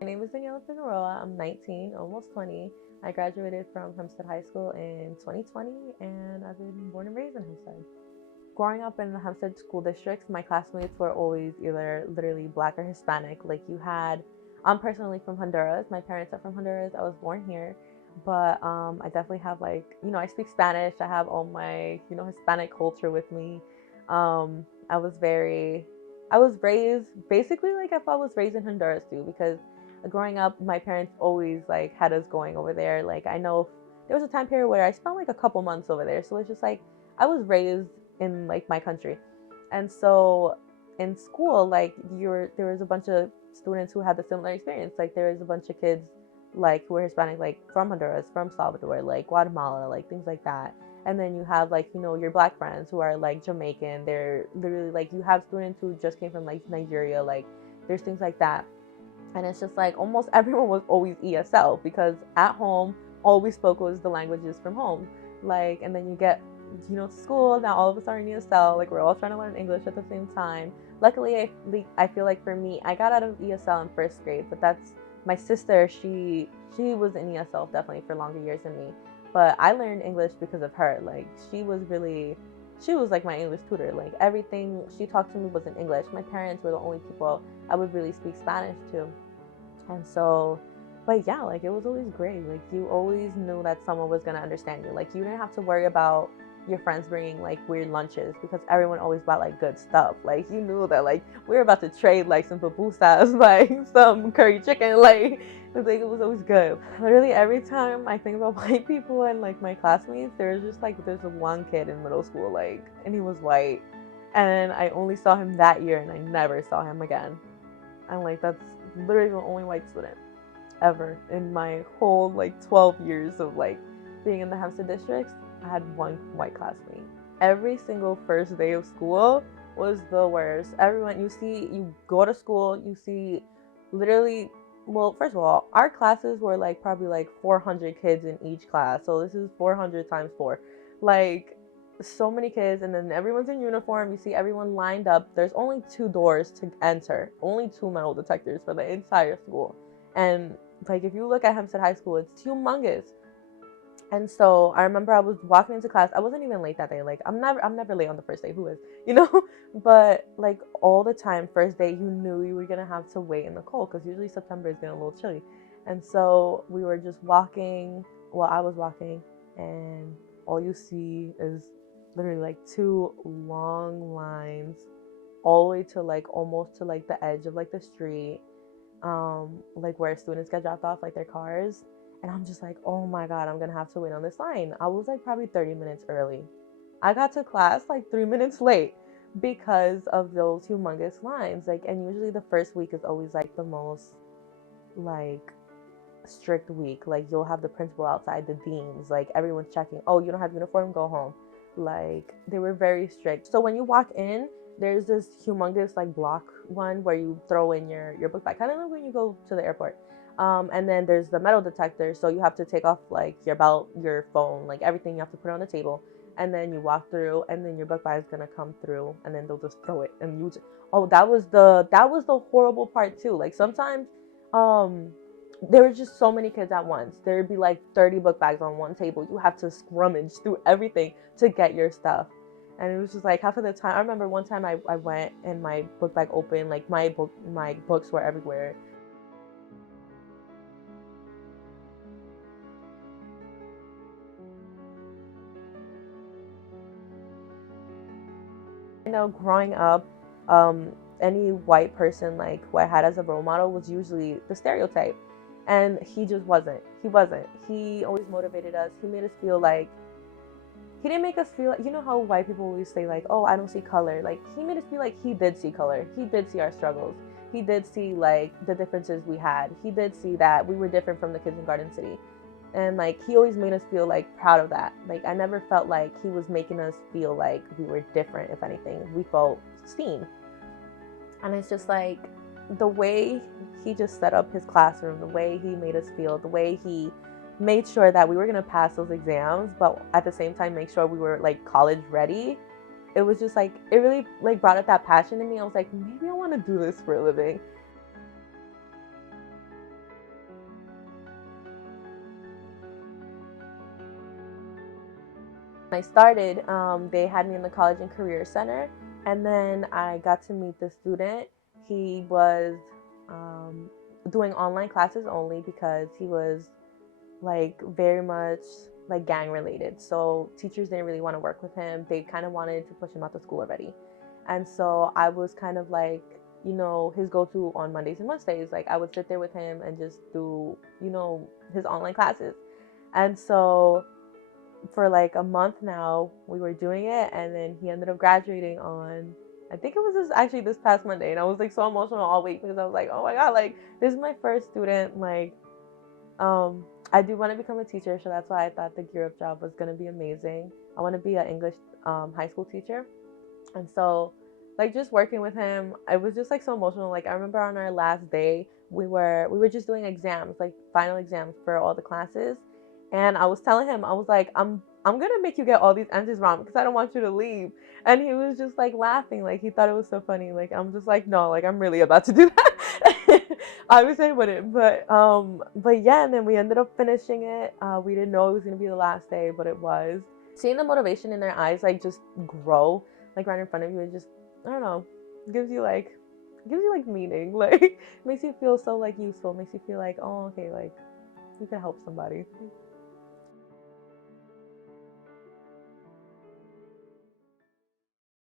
My name is Daniela Figueroa. I'm 19, almost 20. I graduated from Hempstead High School in 2020, and I've been born and raised in Hempstead. Growing up in the Hempstead school districts, my classmates were always either literally black or Hispanic. Like you had, I'm personally from Honduras. My parents are from Honduras. I was born here, but I definitely have I speak Spanish. I have all my Hispanic culture with me. I was very, I was raised basically like if I was raised in Honduras too, because growing up, my parents always like had us going over there. Like I know there was a time period where I spent like a couple months over there, so it's just like I was raised in like my country. And so in school, like there was a bunch of students who had the similar experience. Like there was a bunch of kids like who were Hispanic, like from Honduras, from Salvador, like Guatemala, like things like that. And then you have like, your black friends who are like Jamaican. They're literally like you have students who just came from like Nigeria, like there's things like that. And it's just like almost everyone was always ESL because at home all we spoke was the languages from home. Like, and then you get to school, now all of us are in ESL, like we're all trying to learn English at the same time. Luckily, I feel like for me, I got out of ESL in first grade, but that's my sister. She was in ESL definitely for longer years than me, but I learned English because of her. Like she was like my English tutor. Like everything she talked to me was in English. My parents were the only people I would really speak Spanish to. And so, but yeah, like it was always great. Like you always knew that someone was gonna understand you. Like you didn't have to worry about your friends bringing like weird lunches because everyone always bought like good stuff. Like you knew that like we were about to trade like some pupusas, like some curry chicken. Like it was always good. Literally every time I think about white people and like my classmates, there's one kid in middle school and he was white, and I only saw him that year and I never saw him again. And like that's literally the only white student ever in my whole like 12 years of like being in the Hempstead districts. I had one white classmate. Every single first day of school was the worst. Everyone you go to school, you see literally, well, first of all, our classes were like probably like 400 kids in each class. So this is 400 times 4. Like so many kids, and then everyone's in uniform. You see everyone lined up. There's only two doors to enter, only two metal detectors for the entire school. And like if you look at Hempstead High School, it's humongous. And so I remember I was walking into class. I wasn't even late that day. Like I'm never late on the first day. Who is? You know? But like all the time, first day, you knew you were gonna have to wait in the cold because usually September is getting a little chilly. And so we were just walking. Well, I was walking, and all you see is literally like two long lines, all the way to like almost to like the edge of like the street, like where students get dropped off like their cars. And I'm just like, oh my god, I'm gonna have to wait on this line. I was like probably 30 minutes early. I got to class like 3 minutes late because of those humongous lines. Like, and usually the first week is always like the most like strict week. Like you'll have the principal outside, the deans, like everyone's checking, oh, you don't have uniform, go home. Like they were very strict. So when you walk in, there's this humongous like block one where you throw in your book bag, kind of like when you go to the airport. And then there's the metal detector, so you have to take off like your belt, your phone, like everything you have to put on the table. And then you walk through, and then your book bag is gonna come through, and then they'll just throw it. And oh, that was the horrible part too. Like sometimes um there were just so many kids at once. There'd be like 30 book bags on one table. You have to scrummage through everything to get your stuff. And it was just like half of the time. I remember one time I went and my book bag opened, like my books were everywhere. I know growing up, um, any white person like who I had as a role model was usually the stereotype. And he just wasn't. He wasn't. He always motivated us. He made us feel like he didn't make us feel like, how white people always say like, oh, I don't see color. Like he made us feel like he did see color. He did see our struggles. He did see like the differences we had. He did see that we were different from the kids in Garden City. And like he always made us feel like proud of that. Like I never felt like he was making us feel like we were different. If anything, we felt seen. And it's just like the way he just set up his classroom, the way he made us feel, the way he made sure that we were going to pass those exams, but at the same time make sure we were like college ready. It was just like it really like brought up that passion in me. I was like, maybe I want to do this for a living. I started, they had me in the College and Career Center, and then I got to meet the student. He was um, doing online classes only because he was like very much like gang related. So teachers didn't really want to work with him. They kind of wanted to push him out of school already. And so I was kind of like, his go-to on Mondays and Wednesdays. Like I would sit there with him and just do, his online classes. And so for like a month now, we were doing it, and then he ended up graduating on, I think it was actually this past Monday, and I was like so emotional all week because I was like, oh my god, like this is my first student. Like, I do want to become a teacher, so that's why I thought the Gear Up job was gonna be amazing. I want to be an English high school teacher, and so like just working with him, it was just like so emotional. Like I remember on our last day, we were just doing exams, like final exams for all the classes, and I was telling him, I was like, I'm gonna make you get all these answers wrong because I don't want you to leave. And he was just like laughing, like he thought it was so funny. Like I'm just like, no, like I'm really about to do that. I wish I wouldn't, but yeah. And then we ended up finishing it. We didn't know it was gonna be the last day, but it was. Seeing the motivation in their eyes, like just grow, like right in front of you, it just, I don't know, gives you like meaning. Like makes you feel so like useful. Makes you feel like, oh, okay, like you can help somebody.